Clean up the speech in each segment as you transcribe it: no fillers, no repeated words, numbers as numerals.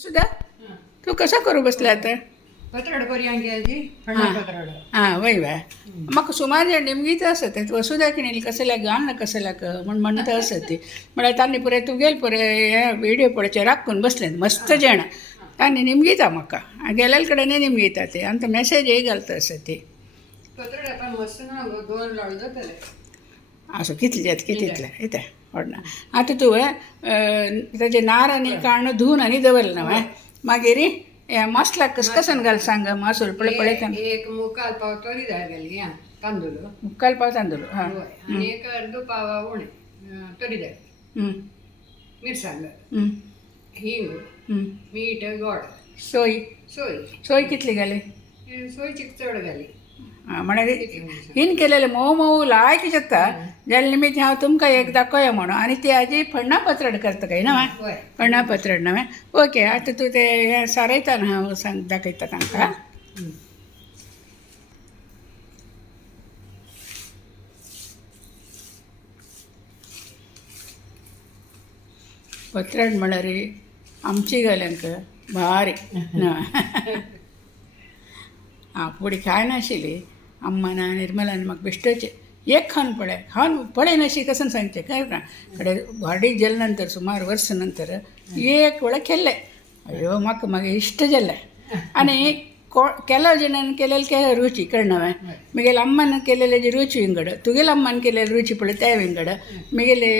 सुद्धा तू कसा करू बसला आता पत्राड बरी अंगी फणा पत्राड हां वय बाय म्हाका सुमार जाण निमगीत आसा ते वसुदा किणील कसल्या घाल ना कसल्या म्हण म्हणत असत ती म्हळ्यार तांणी पुरे तूं गेल पुरे हे व्हिडिओ पळोवचे राखून बसले मस्त जाण तांणी निमगीता म्हाका गेलेल कडेन निमगीता ते आनी मेसेजय घालता आसत ती पत्राड आपण मस्त ना दोन लावळ जातले असं कितले येते व्हडना आतां तूं ताजे नार आनी कांणो धुवन आनी दवरलें न्हय मागीर हे मसलाक कसन घाल सांग मासूल पळयता एक मुकाल पाव तरी जाय गेली हां तांदूळ मुक्काल पाव तांदूळ हां आणि एक अर्दो पावा उणें तरी जाय मिरसांग हिंग मीठ गोड सोय सोय सोय कितली घाली सोयची चड घाली म्हळ्यार हिन केलेले मोव मोव लायक जाता जाल्या निमित्त हांव तुमकां एक दाखोया म्हणून आनी ती हाजी फण्णां पत्रड करता काय नव्हे फण्णां पत्रड नव्हे ओके आतां तूं ते हें सारयता न्हय हांव सांग दाखयता तांकां पत्रड म्हळ्यार आमची घाल्यांक भारी आं फुडें काय नाशिल्ली अम्माना निर्मलान म्हाका बेश्टोचे एक खावन पळय नाशी कसन सांगचें काय ना कडेन वाडीक गेले नंतर सुमार वर्स नंतर एक वेळा केल्लें अयो म्हाका मागीर इश्ट जालें आनी केलो जिणेन केलेले रुची कळना म्हगेले अम्मान केलेले जी रुची विंगड तुगेले अम्मान केलेली रुची पळय त्या विंगड म्हगेले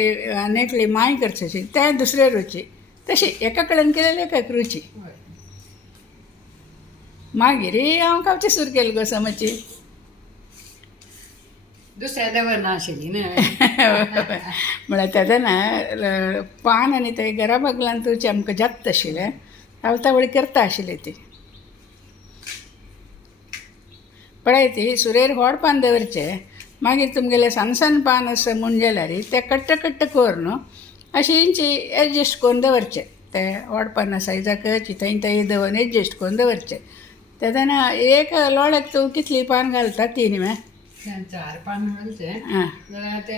नेकली माय करची ते दुसरे रुची तशी एका कडेन केलेली एक रुची मागीर हांव खावची सुरू केली गो समची दुसऱ्या देवर नाशिल्ली न्हय म्हळ्यार तेदना पान आनी ते घरा बगलान तुजें आमकां जास्त आशिल्लें आवतावळी करता आशिल्ली ती पळय ती सुरेर व्हड पान दवरचें मागीर तुमगेलें सानसान पान आसा म्हूण जाल्यार ते कट्ट कट्ट कर न्हू अशी इंची एडजस्ट करून दवरचें ते व्हड पाना सायजाक थंय थंय दवरून एडजस्ट करून दवरचें तेदना एक लोळ्याक तूं कितली पान घालता तीन मे 4 पान घालचे जाल्यार ते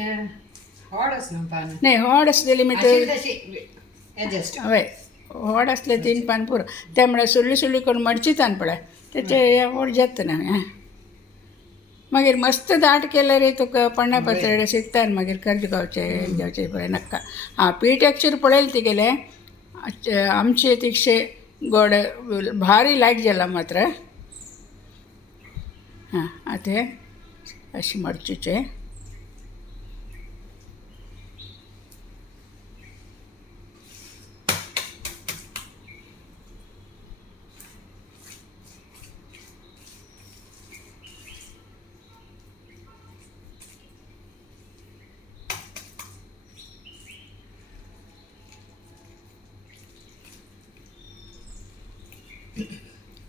व्हड आसना पान न्हय व्हड आसलेली मागीर एडजस्ट हय व्हड आसले 3 पान पुरो ते म्हळ्यार सुल्ली सुल्ली करून मडचितान पळय तेचे व्हड जाता न्हय मागीर मस्त दाट केल्यार तुका पण्ण्या पत्रड शिकता मागीर कर्ज गावचें जावचें पळय नाका हां पीठ एक्चुअली पळयलें तिगेलें आमचे तिकशे गोड भारी लायक जाला मात्र हां आतां अशी मडचीचे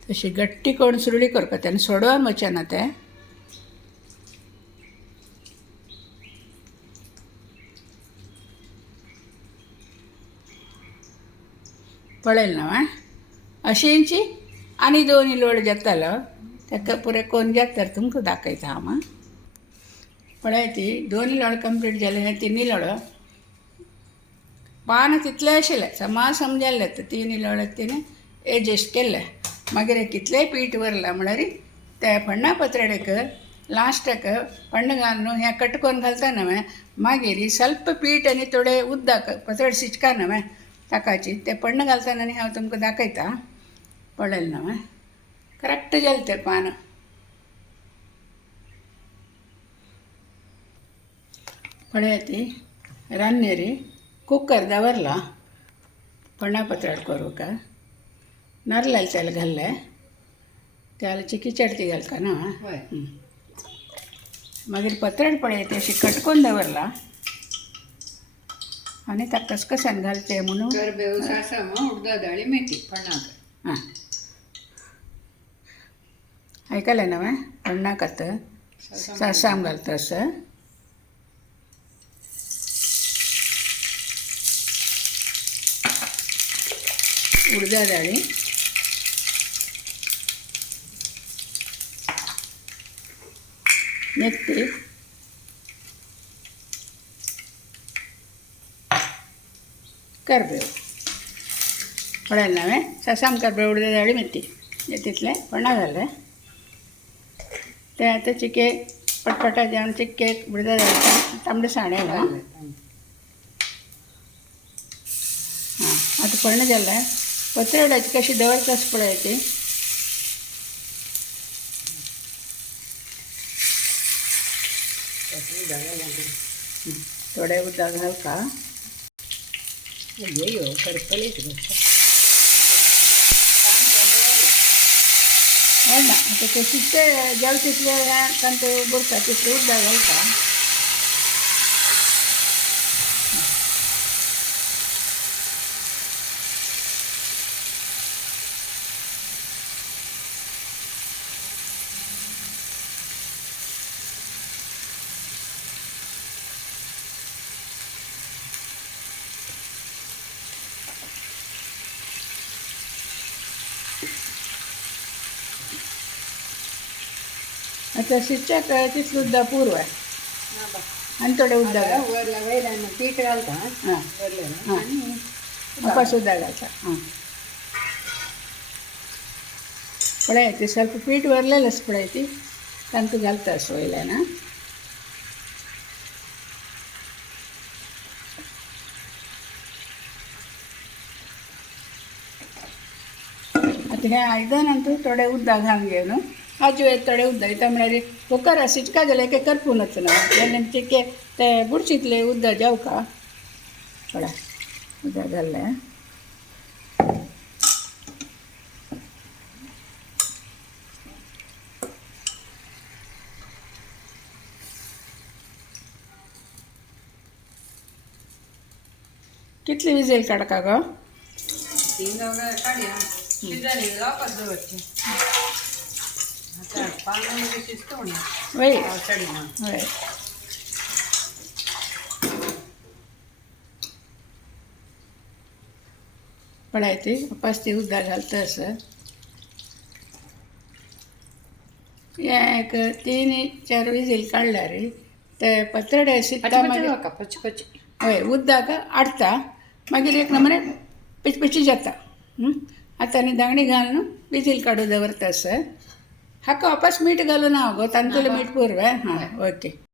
तशी गट्टी करून सुरळी करपाचें आनी सोडोन वचें ना तें पळयलें न्हय अशी इंची आनी 2 लोड जातालो ताका पुरे कोण जाता तुमकां दाखयता हांव पळय ती 2 लोड कंप्लीट जाले 3 लोड पान तितले आशिल्ले समा समजाल्ले 3 लोड तिणें एडजस्ट केल्ले मागीर कितलेंय पीठ व्हरलां म्हळ्यार ते फण्णां पत्रडेक लास्टाक फण्ण घालून हें कट करून घालता न्हय मागीर ಸ್ವಲ್ಪ पीठ आनी थोडे उदक पत्रड शिचका न्हय ताकाची ते पण्ण घालतना आनी हांव तुमकां दाखयता पळयलें न्हय करेक्ट जालें तें पान पळय ती रान्नेरी कुकर दवरला पण्णा पत्रड करूंक नारळाल तेल घाल्लें तेलाची किचड ती घालता ना मागीर पत्रड पळय ती अशी कट करून दवरला आनी ताका कसकसान घालचें म्हणून करबेव सासम उडद दाळी मेथी फणाक हां आयकलें न्हय फण्णाक आतां सासाम घालता असं उडदा दाळी मेथी करबेव पळयलें हांवें सासां मुखार उडदे धाडी मेथी तितलें पण्णा घालें तें आतां चिके पटपटा जेवण चिक्के उडदे धाडटा तांबडे साणें हां आतां पण्ण जालें पत्रवड्याची कशी दवरता आसा पळय ती थोडे उदक घालता अय्यो करपलेच गो ना आता ते शिकते जेव तितले तांचे बुडटा तितले उदक घालता आता शिजच्याक तितलें उदक पुरवाय आनी थोडें उदक घाल वरला वयल्यान पीठ घालता हां वरल्यान हां आनी वापस उदक घालता हां पळय ती ಸ್ವಲ್ಪ पीठ वरलेलें आसा पळय ती तांकां घालता अशें वयल्यान आं आतां हें आयदनान तूं थोडें उदक घालून घे न्हू आजू एक थोडें उदक दिता म्हळ्यार कुकर शिजका जाल्यार एक करपून वचना तेन्ना चिके ते बुडशीतलें उदक जेवका पळय उदक घाल्लें कितली विजेल काडका गो 3 वगैरे काढया शिजायला लावपाच दवरची आता पानामध्ये शिजतो ना वय पावसाळी ना वय पळय ती वापस ती उदक घालता असं एक 3-4 विजील काडल्यार ते पत्रडे शिजता मागीर पची पची हय उदक आडटा मागीर एक नंबर पिचपिची जाता आतां आनी दांगडी घालून विजील काडून दवरता सर हाका वापस मीठ घालून हांव गो तांतुलें मीठ पुरवाय हां ओके